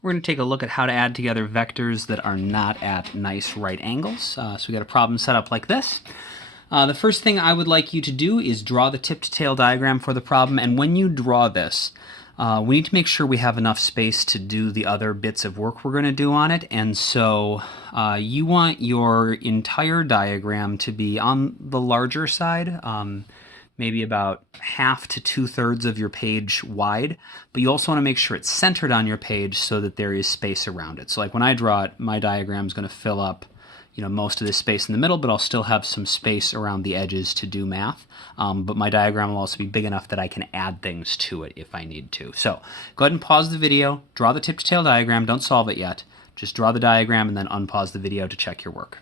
We're going to take a look at how to add together vectors that are not at nice right angles. So we got a problem set up like this. The first thing I would like you to do is draw the tip-to-tail diagram for the problem, and when you draw this, we need to make sure we have enough space to do the other bits of work we're going to do on it, and so you want your entire diagram to be on the larger side, maybe about half to 2/3 of your page wide, but you also want to make sure it's centered on your page so that there is space around it. So like when I draw it, my diagram is going to fill up most of this space in the middle, but I'll still have some space around the edges to do math. But my diagram will also be big enough that I can add things to it if I need to. So go ahead and pause the video, draw the tip-to-tail diagram, don't solve it yet. Just draw the diagram and then unpause the video to check your work.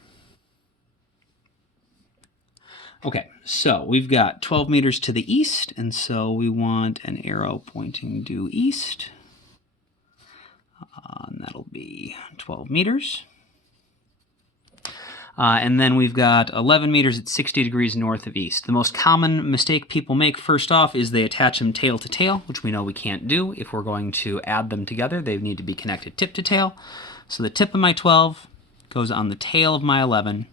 Okay, so we've got 12 meters to the east, and so we want an arrow pointing due east. And that'll be 12 meters. And then we've got 11 meters at 60 degrees north of east. The most common mistake people make first off is they attach them tail to tail, which we know we can't do. If we're going to add them together, they need to be connected tip to tail. So the tip of my 12 goes on the tail of my 11.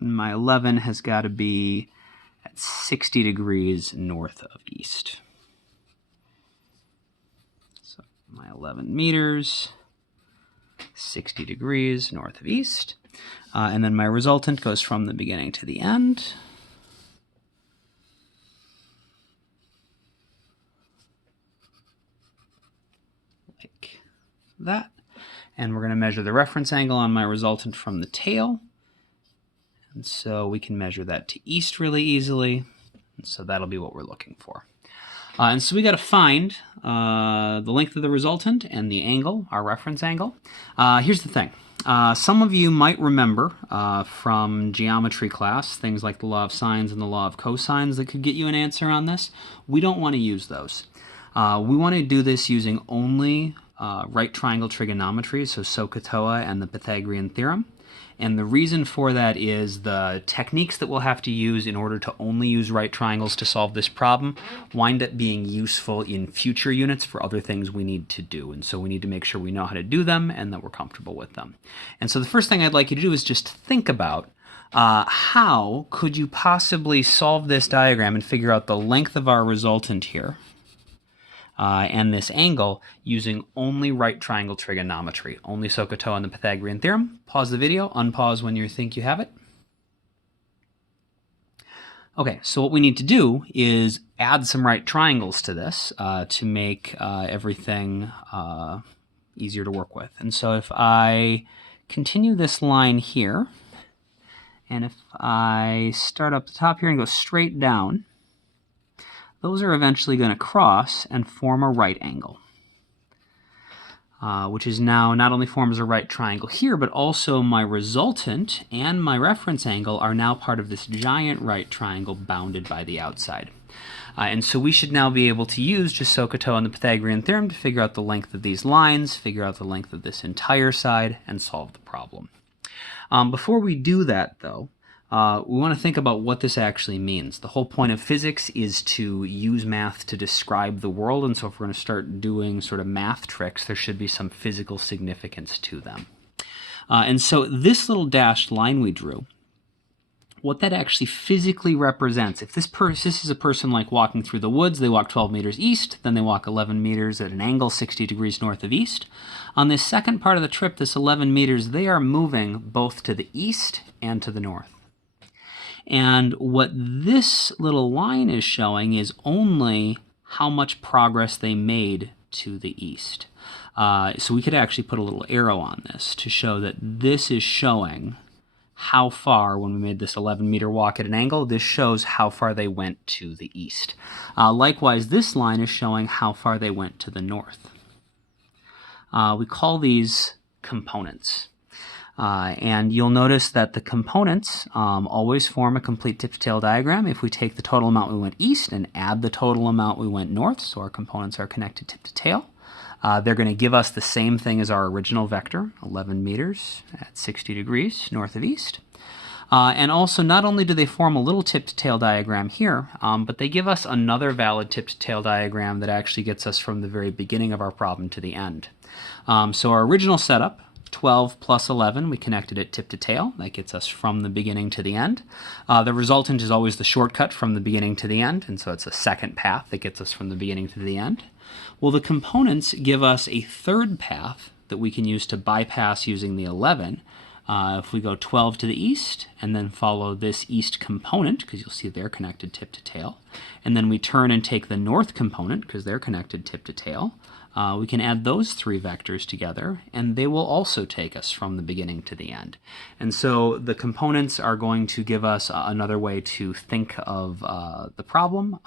My 11 has got to be at 60 degrees north of east. So my 11 meters, 60 degrees north of east. And then my resultant goes from the beginning to the end. Like that. And we're going to measure the reference angle on my resultant from the tail. And so we can measure that to east really easily. And so that'll be what we're looking for. And so we got to find the length of the resultant and the angle, our reference angle. Here's the thing. Some of you might remember from geometry class, things like the law of sines and the law of cosines that could get you an answer on this. We don't want to use those. We want to do this using only right triangle trigonometry, so SOHCAHTOA and the Pythagorean theorem. And the reason for that is the techniques that we'll have to use in order to only use right triangles to solve this problem wind up being useful in future units for other things we need to do. And so we need to make sure we know how to do them and that we're comfortable with them. And so the first thing I'd like you to do is just think about how could you possibly solve this diagram and figure out the length of our resultant here and this angle using only right triangle trigonometry, only SOHCAHTOA and the Pythagorean theorem. Pause the video, unpause when you think you have it. Okay, so what we need to do is add some right triangles to this to make everything easier to work with. And so if I continue this line here, and if I start up the top here and go straight down, those are eventually going to cross and form a right angle, which is now not only forms a right triangle here, but also my resultant and my reference angle are now part of this giant right triangle bounded by the outside. And so we should now be able to use just SOHCAHTOA and the Pythagorean theorem to figure out the length of these lines, figure out the length of this entire side, and solve the problem. Before we do that, though, we want to think about what this actually means. The whole point of physics is to use math to describe the world, and so if we're going to start doing sort of math tricks, there should be some physical significance to them. And so this little dashed line we drew, what that actually physically represents, if this is a person like walking through the woods, they walk 12 meters east, then they walk 11 meters at an angle 60 degrees north of east. On this second part of the trip, this 11 meters, they are moving both to the east and to the north. And what this little line is showing is only how much progress they made to the east. So we could actually put a little arrow on this to show that this is showing how far, when we made this 11-meter walk at an angle, this shows how far they went to the east. Likewise, this line is showing how far they went to the north. We call these components. And you'll notice that the components always form a complete tip-to-tail diagram if we take the total amount we went east and add the total amount we went north, so our components are connected tip-to-tail. They're going to give us the same thing as our original vector, 11 meters at 60 degrees north of east. And also, not only do they form a little tip-to-tail diagram here, but they give us another valid tip-to-tail diagram that actually gets us from the very beginning of our problem to the end. So our original setup, 12 plus 11, we connected it tip-to-tail. That gets us from the beginning to the end. The resultant is always the shortcut from the beginning to the end, and so it's a second path that gets us from the beginning to the end. Well, the components give us a third path that we can use to bypass using the 11. If we go 12 to the east and then follow this east component, because you'll see they're connected tip to tail, and then we turn and take the north component because they're connected tip to tail, we can add those three vectors together and they will also take us from the beginning to the end. And so the components are going to give us another way to think of the problem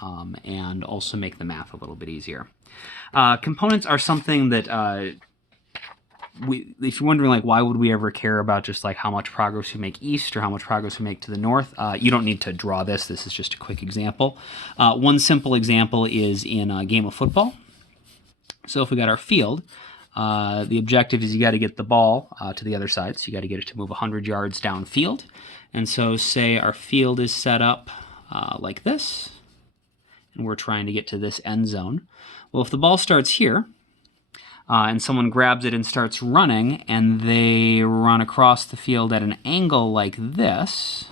and also make the math a little bit easier. Components are something that if you're wondering, like, why would we ever care about just like how much progress we make east or how much progress we make to the north, you don't need to draw this. This is just a quick example. One simple example is in a game of football. So if we got our field, the objective is you got to get the ball to the other side. So you got to get it to move 100 yards downfield. And so say our field is set up like this, and we're trying to get to this end zone. Well, if the ball starts here, and someone grabs it and starts running, and they run across the field at an angle like this,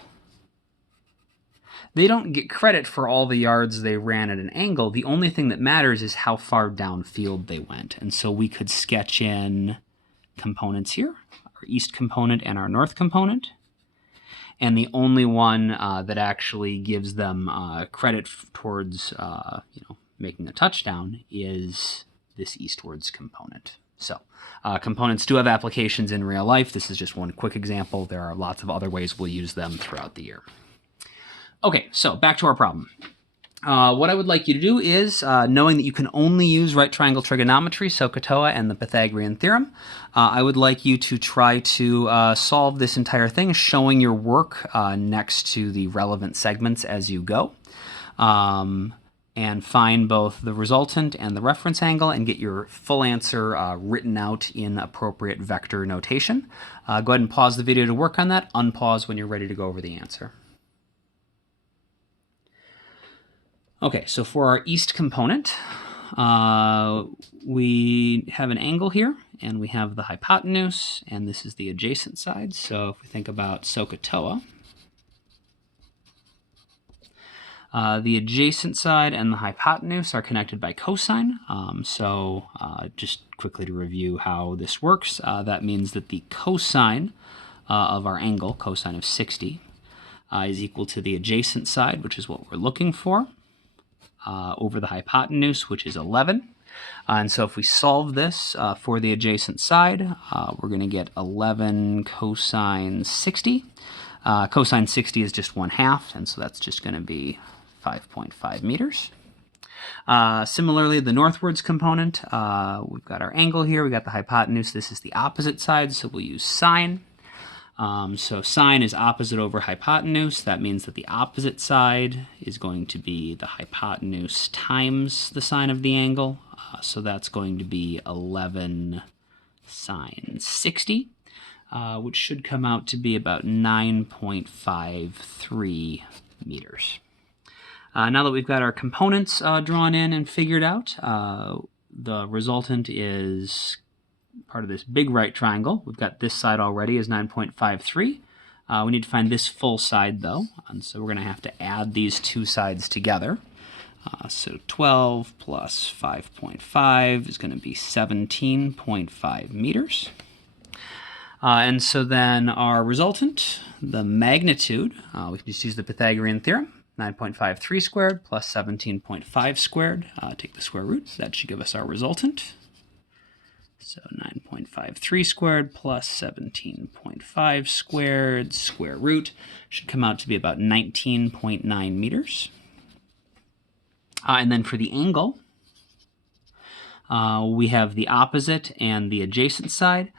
they don't get credit for all the yards they ran at an angle. The only thing that matters is how far downfield they went. And so we could sketch in components here, our east component and our north component. And the only one that actually gives them credit towards making a touchdown is this eastwards component. So components do have applications in real life. This is just one quick example. There are lots of other ways we'll use them throughout the year. Okay, so back to our problem. What I would like you to do is, knowing that you can only use right triangle trigonometry, SOHCAHTOA, and the Pythagorean theorem, I would like you to try to solve this entire thing, showing your work next to the relevant segments as you go. And find both the resultant and the reference angle and get your full answer written out in appropriate vector notation. Go ahead and pause the video to work on that. Unpause when you're ready to go over the answer. Okay, so for our east component, we have an angle here, and we have the hypotenuse, and this is the adjacent side. So if we think about SOHCAHTOA, the adjacent side and the hypotenuse are connected by cosine. Just quickly to review how this works, that means that the cosine of our angle, cosine of 60, is equal to the adjacent side, which is what we're looking for, over the hypotenuse, which is 11. And so if we solve this for the adjacent side, we're going to get 11 cosine 60. Cosine 60 is just 1/2, and so that's just going to be 5.5 meters. Similarly, the northwards component, we've got our angle here, we've got the hypotenuse, this is the opposite side, so we'll use sine. So sine is opposite over hypotenuse. That means that the opposite side is going to be the hypotenuse times the sine of the angle. So that's going to be 11 sine 60, which should come out to be about 9.53 meters. Now that we've got our components drawn in and figured out, the resultant is part of this big right triangle. We've got this side already is 9.53. We need to find this full side, though, and so we're going to have to add these two sides together. So 12 plus 5.5 is going to be 17.5 meters. And so then our resultant, the magnitude, we can just use the Pythagorean theorem. 9.53 squared plus 17.5 squared. Take the square root. That should give us our resultant. So 9.53 squared plus 17.5 squared square root should come out to be about 19.9 meters. And then for the angle, we have the opposite and the adjacent side.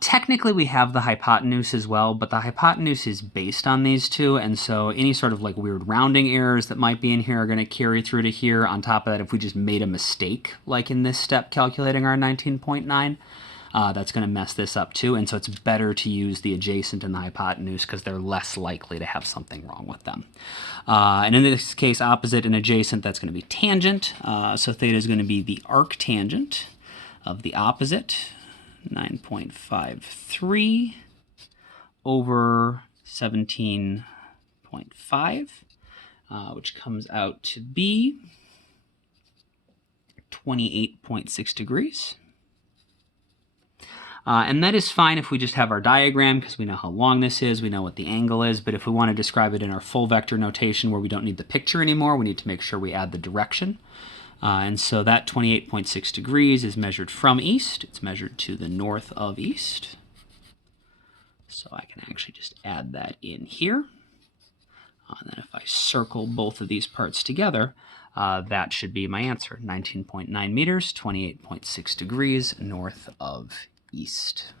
Technically, we have the hypotenuse as well, but the hypotenuse is based on these two, and so any sort of like weird rounding errors that might be in here are going to carry through to here. On top of that, if we just made a mistake, like in this step calculating our 19.9, that's going to mess this up too. And so it's better to use the adjacent and the hypotenuse because they're less likely to have something wrong with them. And in this case, opposite and adjacent, that's going to be tangent. So theta is going to be the arctangent of the opposite, 9.53 over 17.5, which comes out to be 28.6 degrees. And that is fine if we just have our diagram because we know how long this is, we know what the angle is, but if we want to describe it in our full vector notation where we don't need the picture anymore, we need to make sure we add the direction. And so that 28.6 degrees is measured from east. It's measured to the north of east. So I can actually just add that in here. And then if I circle both of these parts together, that should be my answer. 19.9 meters, 28.6 degrees north of east.